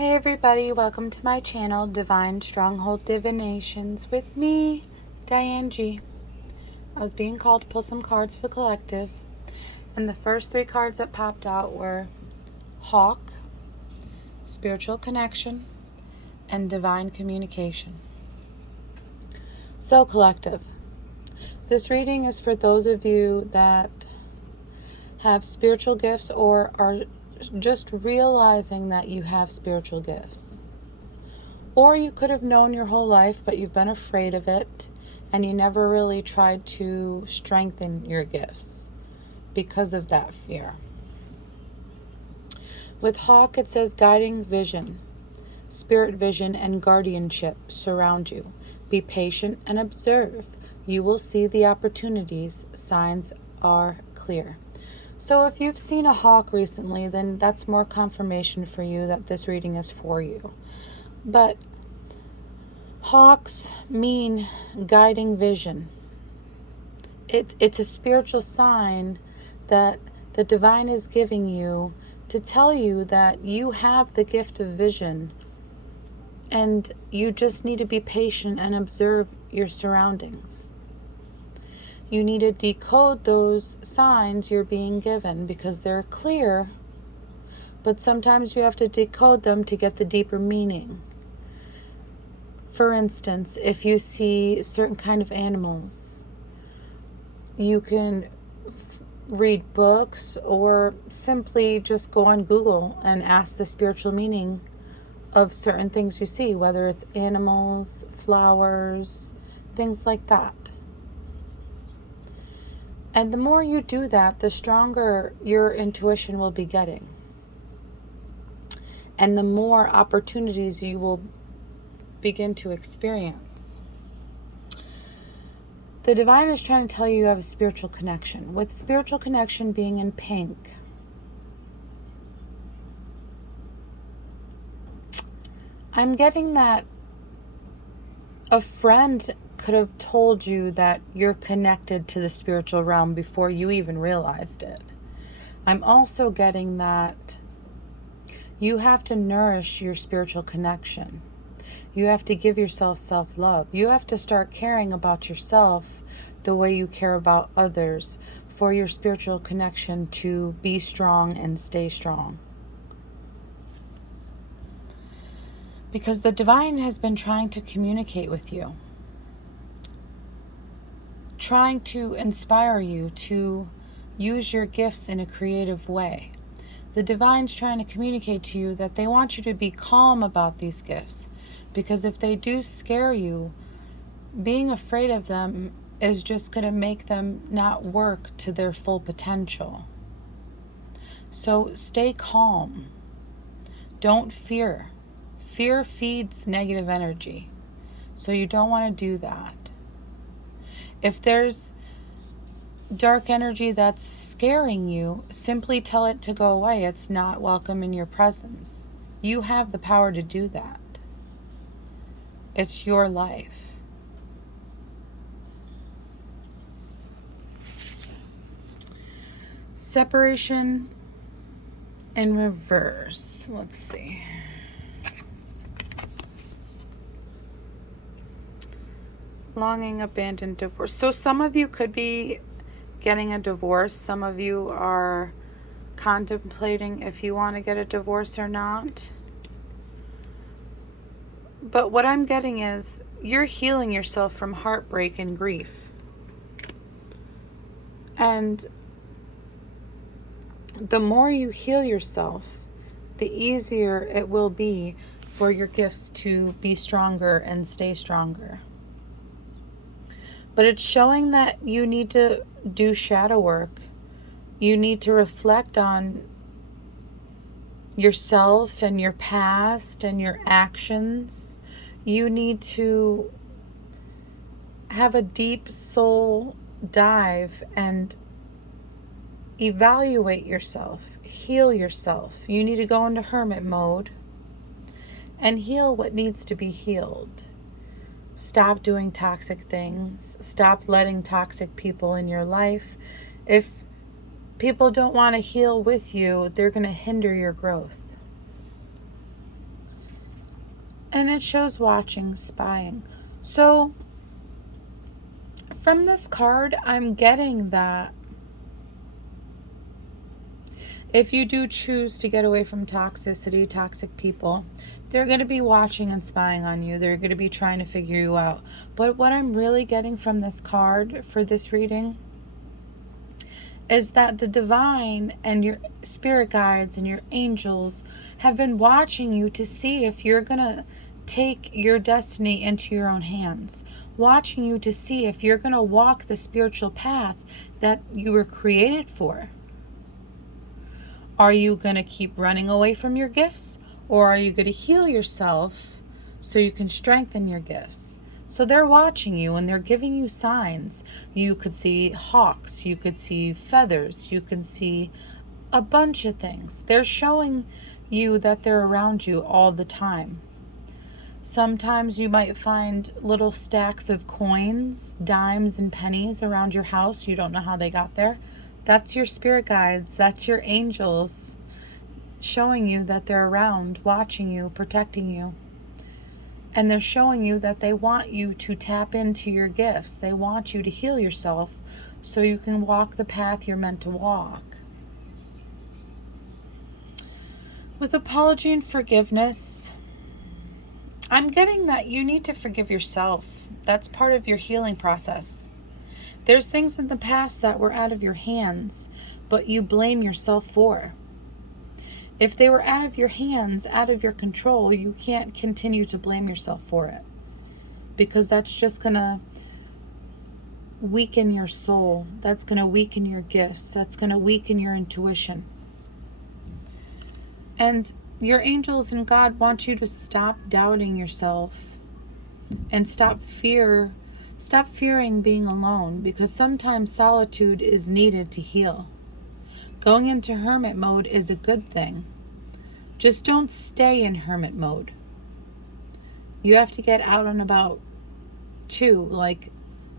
Hey everybody, welcome to my channel, Divine Stronghold Divinations, with me, Diane G. I was being called to pull some cards for the collective, and the first three cards that popped out were Hawk, Spiritual Connection, and Divine Communication. So collective, this reading is for those of you that have spiritual gifts or are just realizing that you have spiritual gifts. Or you could have known your whole life, but you've been afraid of it, and you never really tried to strengthen your gifts because of that fear. With Hawk, it says guiding vision, spirit vision, and guardianship surround you. Be patient and observe. You will see the opportunities. Signs are clear. So if you've seen a hawk recently, then that's more confirmation for you that this reading is for you. But hawks mean guiding vision. It's a spiritual sign that the divine is giving you to tell you that you have the gift of vision, and you just need to be patient and observe your surroundings. You need to decode those signs you're being given because they're clear, but sometimes you have to decode them to get the deeper meaning. For instance, if you see certain kind of animals, you can read books or simply just go on Google and ask the spiritual meaning of certain things you see, whether it's animals, flowers, things like that. And the more you do that, the stronger your intuition will be getting. And the more opportunities you will begin to experience. The divine is trying to tell you have a spiritual connection. With spiritual connection being in pink, I'm getting that a friend could have told you that you're connected to the spiritual realm before you even realized it. I'm also getting that you have to nourish your spiritual connection. You have to give yourself self-love. You have to start caring about yourself the way you care about others for your spiritual connection to be strong and stay strong. Because the divine has been trying to communicate with you, trying to inspire you to use your gifts in a creative way. The divine's trying to communicate to you that they want you to be calm about these gifts, because if they do scare you, being afraid of them is just going to make them not work to their full potential. So stay calm. Don't fear. Fear feeds negative energy, so you don't want to do that. If there's dark energy that's scaring you, simply tell it to go away. It's not welcome in your presence. You have the power to do that. It's your life. Separation in reverse. Let's see. Longing, abandoned, divorce. So some of you could be getting a divorce. Some of you are contemplating if you want to get a divorce or not. But what I'm getting is you're healing yourself from heartbreak and grief. And the more you heal yourself, the easier it will be for your gifts to be stronger and stay stronger. But it's showing that you need to do shadow work. You need to reflect on yourself and your past and your actions. You need to have a deep soul dive and evaluate yourself, heal yourself. You need to go into hermit mode and heal what needs to be healed. Stop doing toxic things. Stop letting toxic people in your life. If people don't want to heal with you, they're going to hinder your growth. And it shows watching, spying. So from this card, I'm getting that if you do choose to get away from toxicity, toxic people, they're going to be watching and spying on you. They're going to be trying to figure you out. But what I'm really getting from this card for this reading is that the divine and your spirit guides and your angels have been watching you to see if you're going to take your destiny into your own hands, watching you to see if you're going to walk the spiritual path that you were created for. Are you going to keep running away from your gifts, or are you going to heal yourself so you can strengthen your gifts? So they're watching you and they're giving you signs. You could see hawks, you could see feathers, you can see a bunch of things. They're showing you that they're around you all the time. Sometimes you might find little stacks of coins, dimes and pennies around your house. You don't know how they got there. That's your spirit guides. That's your angels showing you that they're around, watching you, protecting you. And they're showing you that they want you to tap into your gifts. They want you to heal yourself so you can walk the path you're meant to walk. With apology and forgiveness, I'm getting that you need to forgive yourself. That's part of your healing process. There's things in the past that were out of your hands, but you blame yourself for. If they were out of your hands, out of your control, you can't continue to blame yourself for it, because that's just going to weaken your soul. That's going to weaken your gifts. That's going to weaken your intuition. And your angels and God want you to stop doubting yourself and stop fearing being alone, because sometimes solitude is needed to heal. Going into hermit mode is a good thing. Just don't stay in hermit mode. You have to get out and about too. Like,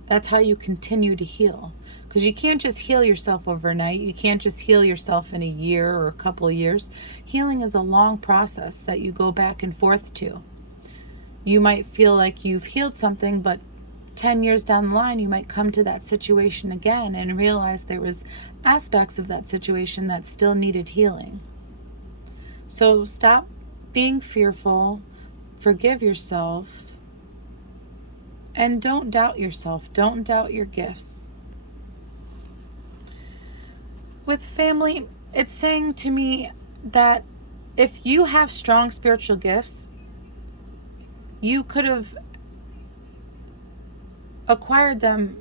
that's how you continue to heal. Because you can't just heal yourself overnight. You can't just heal yourself in a year or a couple of years. Healing is a long process that you go back and forth to. You might feel like you've healed something, but 10 years down the line, you might come to that situation again and realize there was aspects of that situation that still needed healing. So stop being fearful, forgive yourself, and don't doubt yourself. Don't doubt your gifts. With family, it's saying to me that if you have strong spiritual gifts, you could have acquired them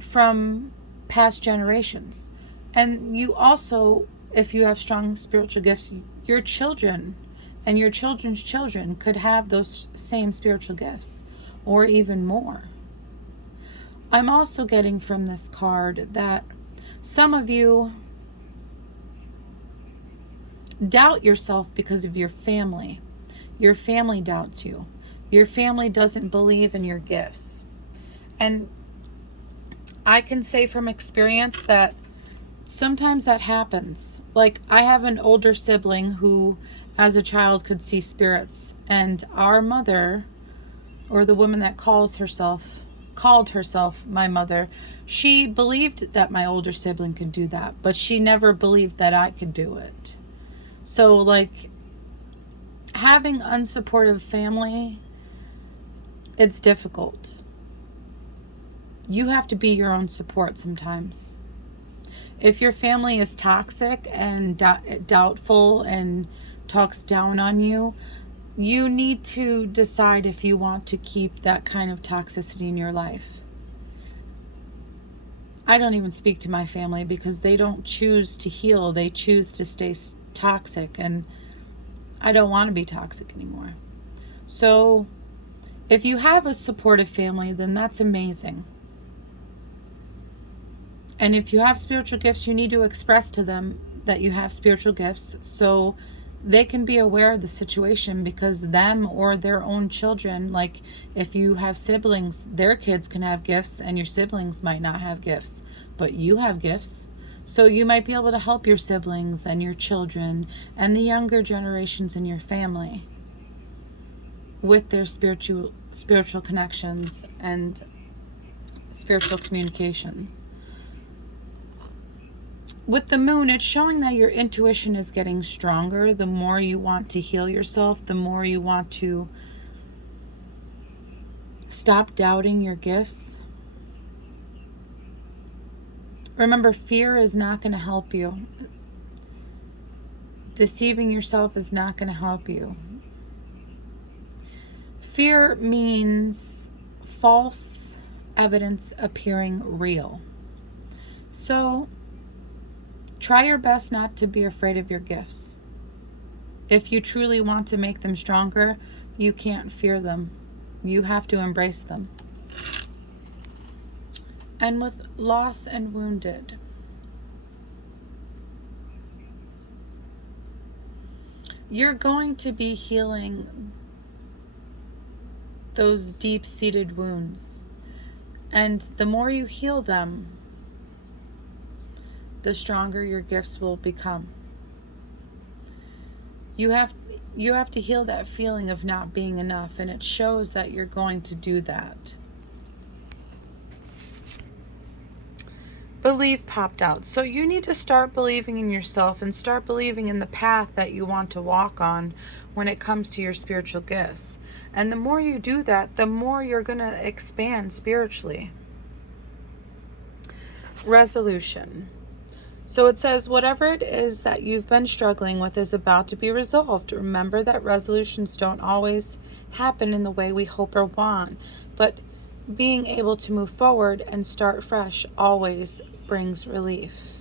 from past generations. And you also, if you have strong spiritual gifts, your children and your children's children could have those same spiritual gifts, or even more. I'm also getting from this card that some of you doubt yourself because of your family. Your family doubts you. Your family doesn't believe in your gifts. And I can say from experience that sometimes that happens. Like, I have an older sibling who, as a child, could see spirits. And our mother, or the woman that called herself my mother, she believed that my older sibling could do that, but she never believed that I could do it. So, like, having unsupportive family, it's difficult. You have to be your own support sometimes. If your family is toxic and doubtful and talks down on you, you need to decide if you want to keep that kind of toxicity in your life. I don't even speak to my family because they don't choose to heal. They choose to stay toxic, and I don't want to be toxic anymore. So if you have a supportive family, then that's amazing. And if you have spiritual gifts, you need to express to them that you have spiritual gifts so they can be aware of the situation, because them or their own children, like if you have siblings, their kids can have gifts and your siblings might not have gifts, but you have gifts. So you might be able to help your siblings and your children and the younger generations in your family. with their spiritual connections and spiritual communications. With the moon, it's showing that your intuition is getting stronger. The more you want to heal yourself, the more you want to stop doubting your gifts. Remember, fear is not going to help you. Deceiving yourself is not going to help you. Fear means false evidence appearing real. So try your best not to be afraid of your gifts. If you truly want to make them stronger, you can't fear them. You have to embrace them. And with loss and wounded, you're going to be healing those deep-seated wounds. And the more you heal them, the stronger your gifts will become. You have to heal that feeling of not being enough, and it shows that you're going to do that. Believe popped out. So you need to start believing in yourself and start believing in the path that you want to walk on when it comes to your spiritual gifts. And the more you do that, the more you're going to expand spiritually. Resolution. So it says, whatever it is that you've been struggling with is about to be resolved. Remember that resolutions don't always happen in the way we hope or want, but being able to move forward and start fresh always brings relief.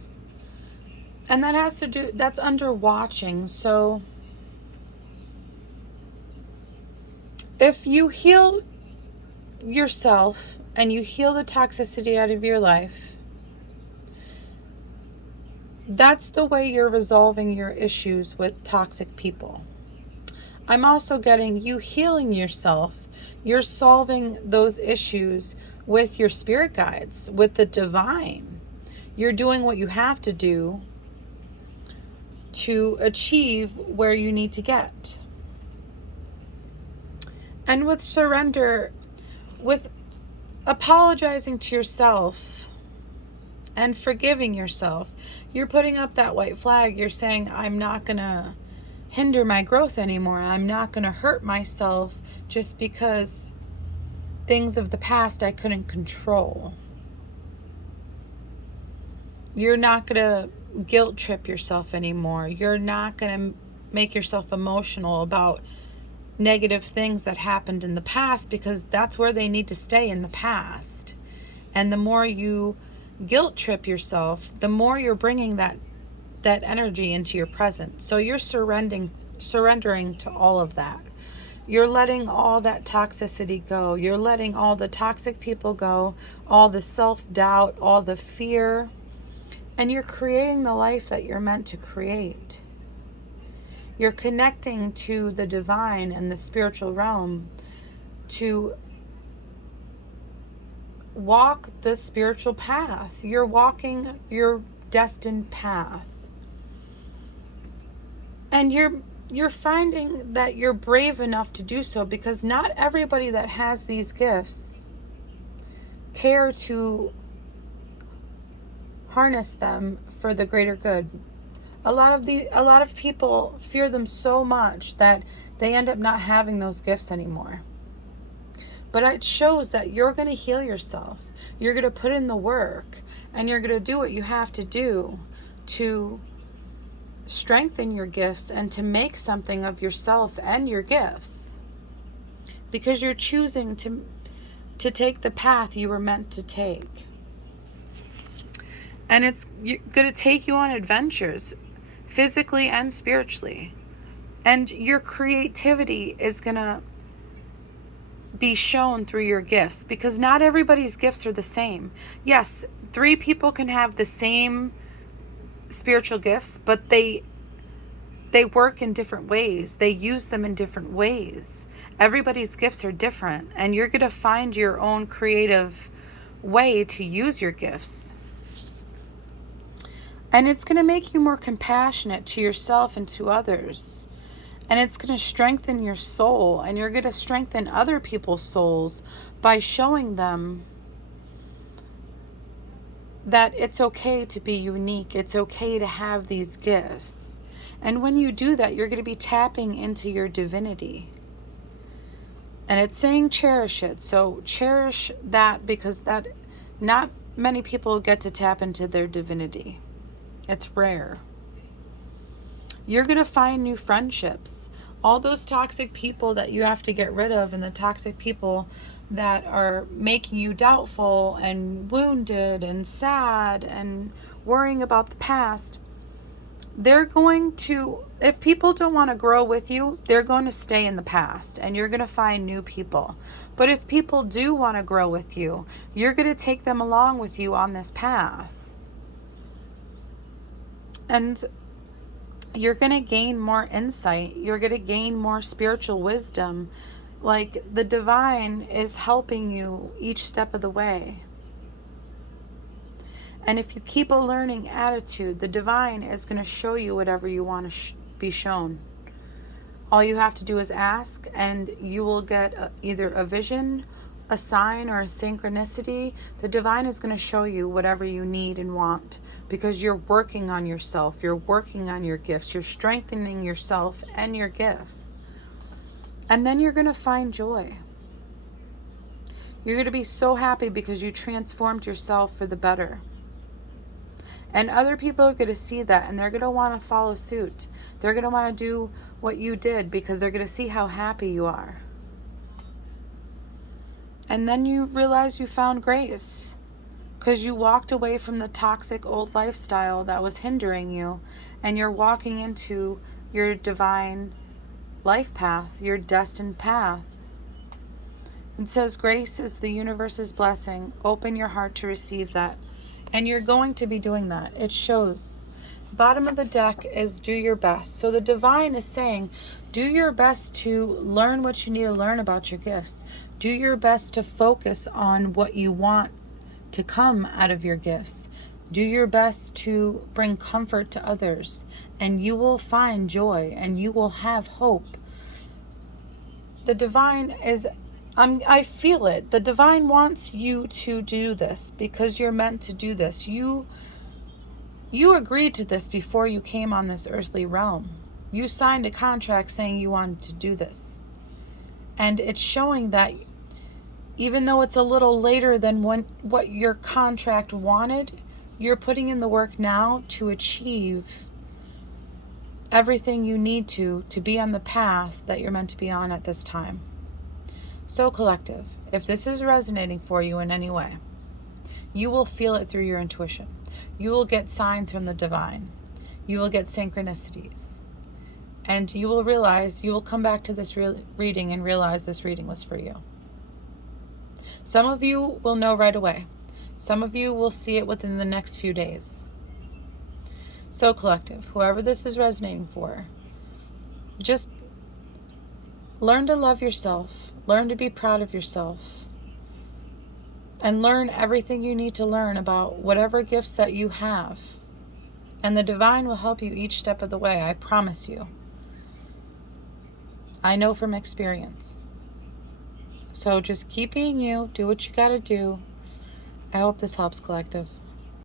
And that has to do, that's under watching. So if you heal yourself and you heal the toxicity out of your life, that's the way you're resolving your issues with toxic people. I'm also getting you healing yourself. You're solving those issues with your spirit guides, with the divine. You're doing what you have to do to achieve where you need to get. And with surrender, with apologizing to yourself and forgiving yourself, you're putting up that white flag. You're saying, I'm not going to hinder my growth anymore. I'm not going to hurt myself just because things of the past I couldn't control. You're not going to guilt trip yourself anymore. You're not going to make yourself emotional about negative things that happened in the past, because that's where they need to stay, in the past. And the more you guilt trip yourself, the more you're bringing that energy into your present. So you're surrendering to all of that. You're letting all that toxicity go. You're letting all the toxic people go, all the self-doubt, all the fear, and you're creating the life that you're meant to create. You're connecting to the divine and the spiritual realm to walk the spiritual path. You're walking your destined path. And you're finding that you're brave enough to do so, because not everybody that has these gifts care to harness them for the greater good. A lot of people fear them so much that they end up not having those gifts anymore. But it shows that you're going to heal yourself. You're going to put in the work, and you're going to do what you have to do to strengthen your gifts and to make something of yourself and your gifts, because you're choosing to take the path you were meant to take. And it's going to take you on adventures, physically and spiritually. And your creativity is going to be shown through your gifts, because not everybody's gifts are the same. Yes, 3 people can have the same spiritual gifts, but they work in different ways. They use them in different ways. Everybody's gifts are different, and you're going to find your own creative way to use your gifts. And it's going to make you more compassionate to yourself and to others. And it's going to strengthen your soul, and you're going to strengthen other people's souls by showing them that it's okay to be unique. It's okay to have these gifts. And when you do that, you're going to be tapping into your divinity. And it's saying cherish it. So cherish that, because that not many people get to tap into their divinity. It's rare. You're going to find new friendships. All those toxic people that you have to get rid of, and the toxic people that are making you doubtful and wounded and sad and worrying about the past, they're going to, if people don't want to grow with you, they're going to stay in the past, and you're going to find new people. But if people do want to grow with you, you're going to take them along with you on this path. And you're going to gain more insight. You're going to gain more spiritual wisdom. Like, the divine is helping you each step of the way. And if you keep a learning attitude, the divine is going to show you whatever you want to be shown. All you have to do is ask, and you will get either a vision, a sign, or a synchronicity. The divine is going to show you whatever you need and want, because you're working on yourself. You're working on your gifts. You're strengthening yourself and your gifts. And then you're going to find joy. You're going to be so happy because you transformed yourself for the better. And other people are going to see that, and they're going to want to follow suit. They're going to want to do what you did, because they're going to see how happy you are. And then you realize you found grace, because you walked away from the toxic old lifestyle that was hindering you, and you're walking into your divine life path, your destined path. It says grace is the universe's blessing. Open your heart to receive that. And you're going to be doing that. It shows. Bottom of the deck is do your best. So the divine is saying, do your best to learn what you need to learn about your gifts. Do your best to focus on what you want to come out of your gifts. Do your best to bring comfort to others. And you will find joy, and you will have hope. The divine is... I feel it. The divine wants you to do this, because you're meant to do this. You agreed to this before you came on this earthly realm. You signed a contract saying you wanted to do this. And it's showing that even though it's a little later than what your contract wanted, you're putting in the work now to achieve everything you need to be on the path that you're meant to be on at this time. So collective, if this is resonating for you in any way, you will feel it through your intuition. You will get signs from the divine. You will get synchronicities. And you will realize, you will come back to this reading and realize this reading was for you. Some of you will know right away. Some of you will see it within the next few days. So collective, whoever this is resonating for, just learn to love yourself. Learn to be proud of yourself. And learn everything you need to learn about whatever gifts that you have. And the divine will help you each step of the way, I promise you. I know from experience. So just keep being you. Do what you gotta do. I hope this helps, collective.